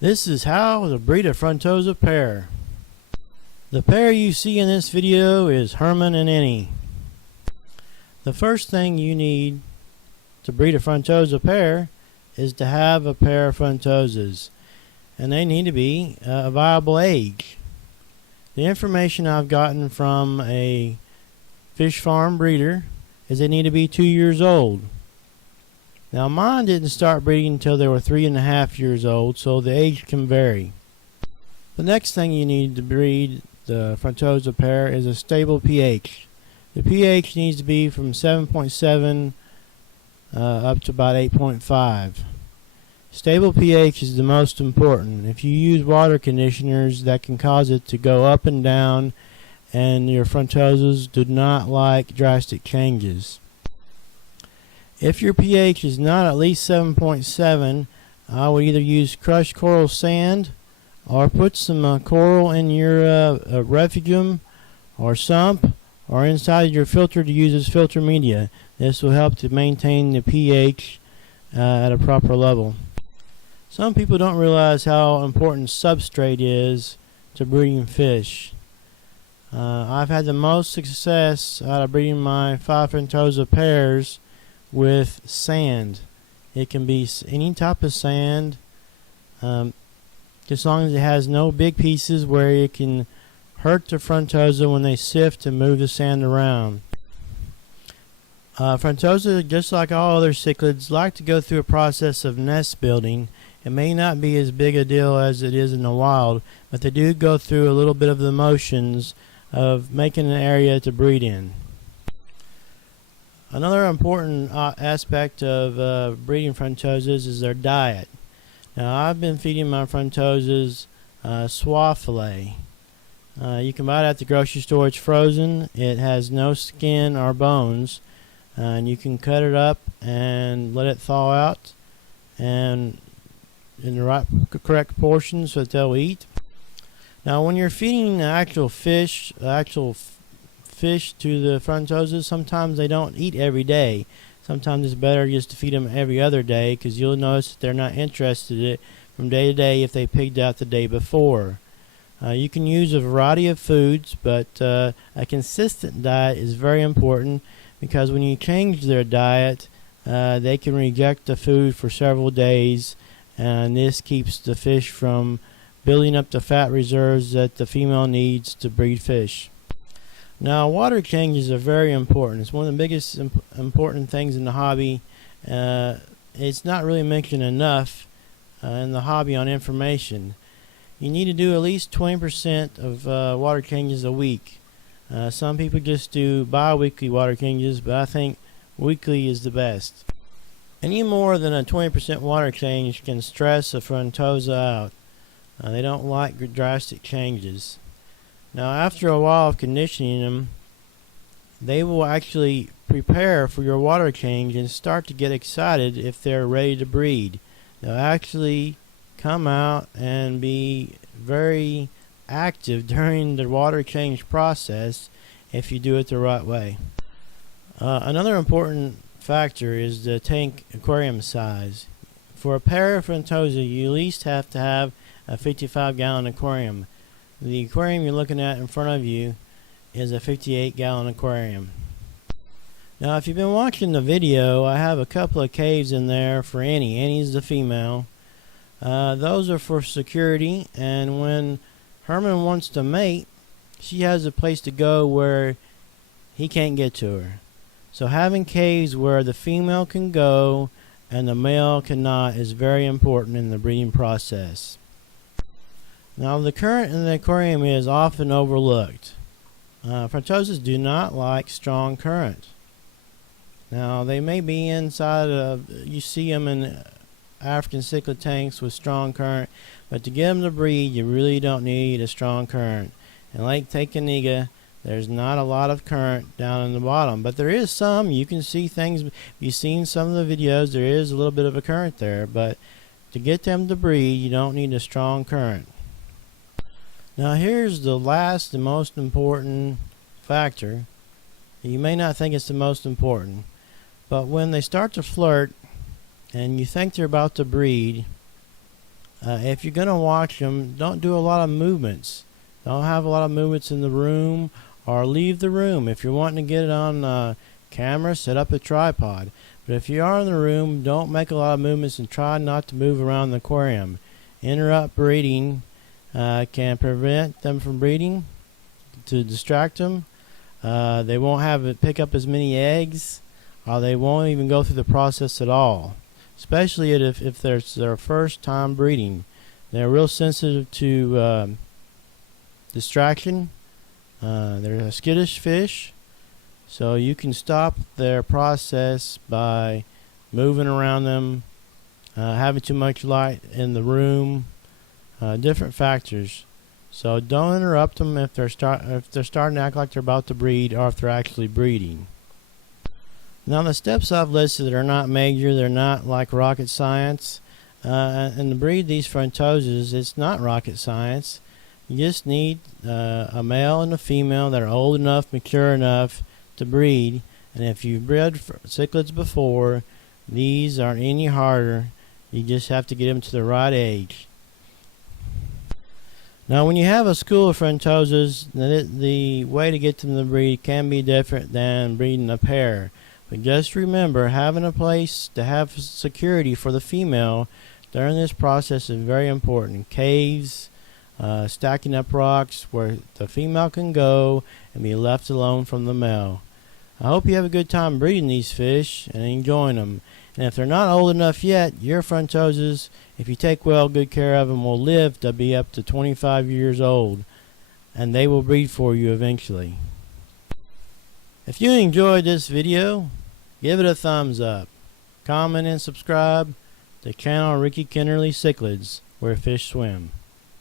This is how to breed a Frontosa pair. The pair you see in this video is Herman and Annie. The first thing you need to breed a Frontosa pair is to have a pair of Frontosas, and they need to be a viable age. The information I've gotten from a fish farm breeder is they need to be 2 years old. Now mine didn't start breeding until they were 3.5 years old, so the age can vary. The next thing you need to breed the Frontosa pair is a stable pH. The pH needs to be from 7.7 up to about 8.5. Stable pH is the most important. If you use water conditioners, that can cause it to go up and down, and your Frontosas do not like drastic changes. If your pH is not at least 7.7, I would either use crushed coral sand or put some coral in your refugium or sump or inside your filter to use as filter media. This will help to maintain the pH at a proper level. Some people don't realize how important substrate is to breeding fish. I've had the most success out of breeding my 5 Frontosa pairs with sand. It can be any type of sand, as long as it has no big pieces where it can hurt the Frontosa when they sift and move the sand around. Frontosa, just like all other cichlids, like to go through a process of nest building. It may not be as big a deal as it is in the wild, but they do go through a little bit of the motions of making an area to breed in. Another important aspect of breeding Frontosas is their diet. Now I've been feeding my Frontosas swa fillet. You can buy it at the grocery store. It's frozen. It has no skin or bones, and you can cut it up and let it thaw out and in the correct portions so that they'll eat. Now when you're feeding the actual fish to the Frontosas, sometimes they don't eat every day. Sometimes it's better just to feed them every other day, because you'll notice that they're not interested from day to day if they pigged out the day before. You can use a variety of foods, but a consistent diet is very important, because when you change their diet, they can reject the food for several days, and this keeps the fish from building up the fat reserves that the female needs to breed fish. Now water changes are very important. It's one of the biggest important things in the hobby. It's not really mentioned enough in the hobby on information. You need to do at least 20% of water changes a week. Some people just do bi-weekly water changes, but I think weekly is the best. Any more than a 20% water change can stress a Frontosa out. They don't like drastic changes. Now after a while of conditioning them, they will actually prepare for your water change and start to get excited if they're ready to breed. They'll actually come out and be very active during the water change process if you do it the right way. Another important factor is the tank aquarium size. For a pair of Frontosa, you at least have to have a 55-gallon aquarium. The aquarium you're looking at in front of you is a 58-gallon aquarium. Now if you've been watching the video, I have a couple of caves in there for Annie. Annie's the female. Those are for security, and when Herman wants to mate, she has a place to go where he can't get to her. So having caves where the female can go and the male cannot is very important in the breeding process. Now the current in the aquarium is often overlooked. Frontosas do not like strong current. Now they may be inside of, you see them in African cichlid tanks with strong current, but to get them to breed you really don't need a strong current. In Lake Tanganyika there's not a lot of current down in the bottom, but there is some. You can see things, if you've seen some of the videos, there is a little bit of a current there, but to get them to breed you don't need a strong current. Now here's the last and most important factor. You may not think it's the most important, but when they start to flirt and you think they're about to breed, If you're going to watch them, don't do a lot of movements. Don't have a lot of movements in the room, or leave the room. If you're wanting to get it on camera, set up a tripod. But if you are in the room, don't make a lot of movements and try not to move around the aquarium. Interrupt breeding can prevent them from breeding, to distract them. They won't have it pick up as many eggs, or they won't even go through the process at all. Especially if there's their first time breeding. They're real sensitive to distraction. They're a skittish fish, so you can stop their process by moving around them, having too much light in the room, different factors. So don't interrupt them if they're starting to act like they're about to breed, or if they're actually breeding. Now the steps I've listed are not major. They're not like rocket science. And to breed these Frontosas, it's not rocket science. You just need a male and a female that are old enough, mature enough to breed. And if you've bred cichlids before, these aren't any harder. You just have to get them to the right age. Now when you have a school of Frontosas, the way to get them to breed can be different than breeding a pair. But just remember, having a place to have security for the female during this process is very important. Caves, stacking up rocks where the female can go and be left alone from the male. I hope you have a good time breeding these fish and enjoying them. And if they're not old enough yet, your Frontosas, if you take good care of them, will live to be up to 25 years old, and they will breed for you eventually. If you enjoyed this video, give it a thumbs up, comment and subscribe to channel Ricky Kennerly Cichlids, where fish swim.